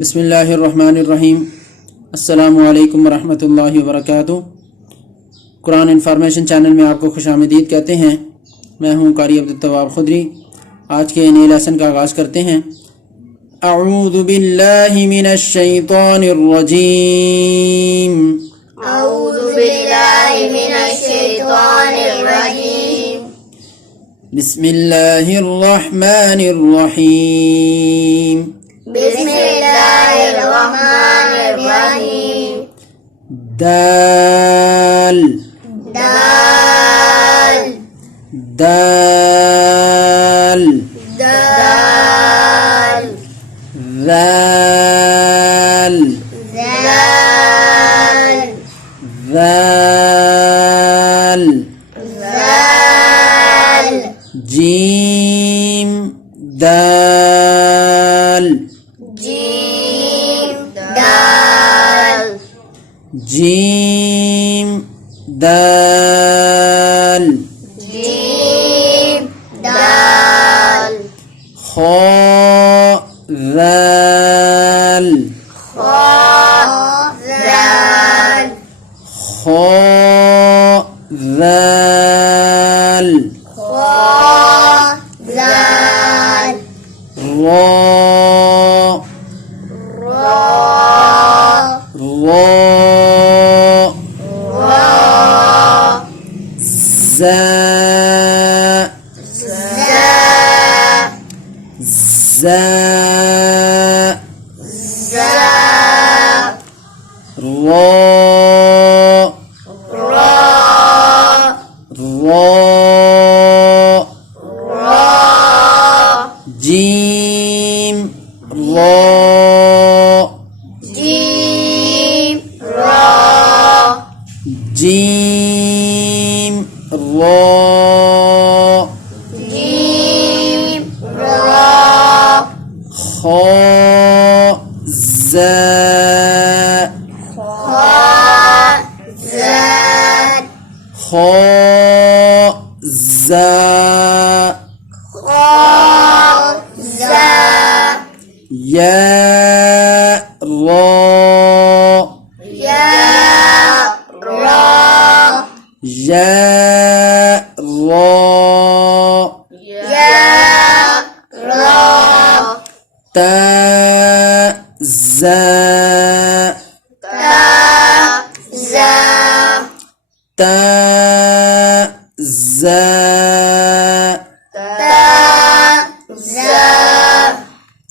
बिस्मिल्लाहिर्रहमानिर्रहीम। अस्सलामु अलैकुम वरहमतुल्लाहि वबरकातुहू। कुरान इन्फॉर्मेशन चैनल में आपको खुशामदीद कहते हैं। मैं हूँ कारी अब्दुल खुदरी। आज के नए लेसन का आगाज़ करते हैं। अऊज़ु बिल्लाहि मिनश शैतानिर रजीम। अऊज़ु बिल्लाहि मिनश शैतानिर रजीम। बिस्मिल्लाहिर रहमानिर रहीम। बिस्मिल्लाहिर रहमानिर रहीम। दाल दाल दाल दाल दाल दाल दाल दाल जीम दाल जीम दाल जीम दाल जीम दाल खा दाल खा दाल खा दाल खा दाल रा रा रा रा za za za ra ra ra ra jim ra jim ra jim ra jim ra kha za kha za kha za kha za ya ra ya ra ya ra ya ra ta za ta za ta za ta za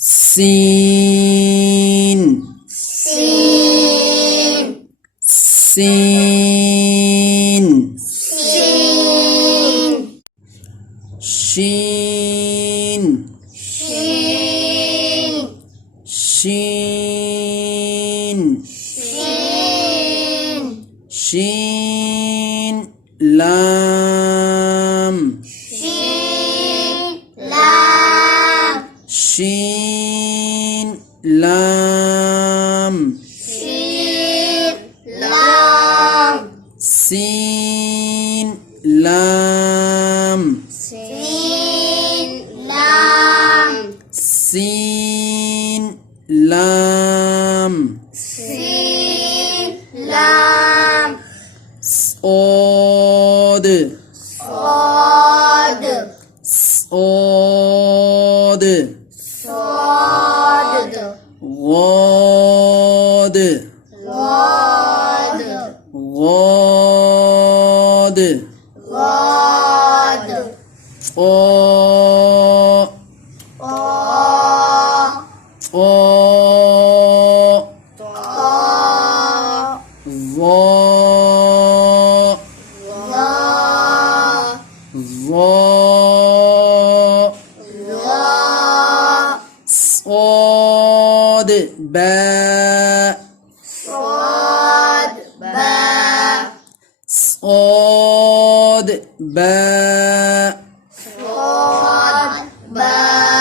sin sin sin sin shin shin shin shin shin lam shin lam shin lam shin lam sin lam sin lam sin lam sin lam صاد صاد صاد صاد غاد غاد غاد غاد قا قا قا قا ظا ظا ظا ظا صاد باء صاد باء صاد باء صاد باء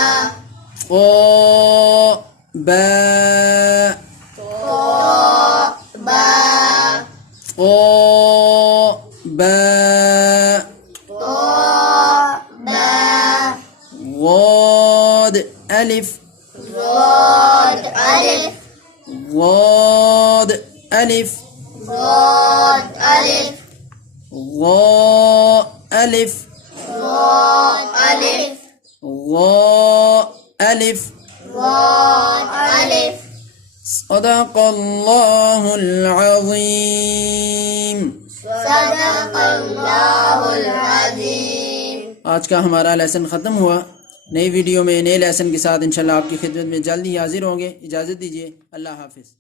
قا باء قا باء قا باء قا باء غاد ألف ضاد ألف ضاد ألف ضاد ألف ضاء ألف ضاد ألف ضاء ألف ضاد ألف صدق الله العظيम। صدق الله العظيم। आज का हमारा लेसन ख़त्म हुआ। नई वीडियो में नए लेसन के साथ इंशाल्लाह आपकी खिदमत में जल्द ही हाजिर होंगे। इजाज़त दीजिए। अल्लाह हाफिज़।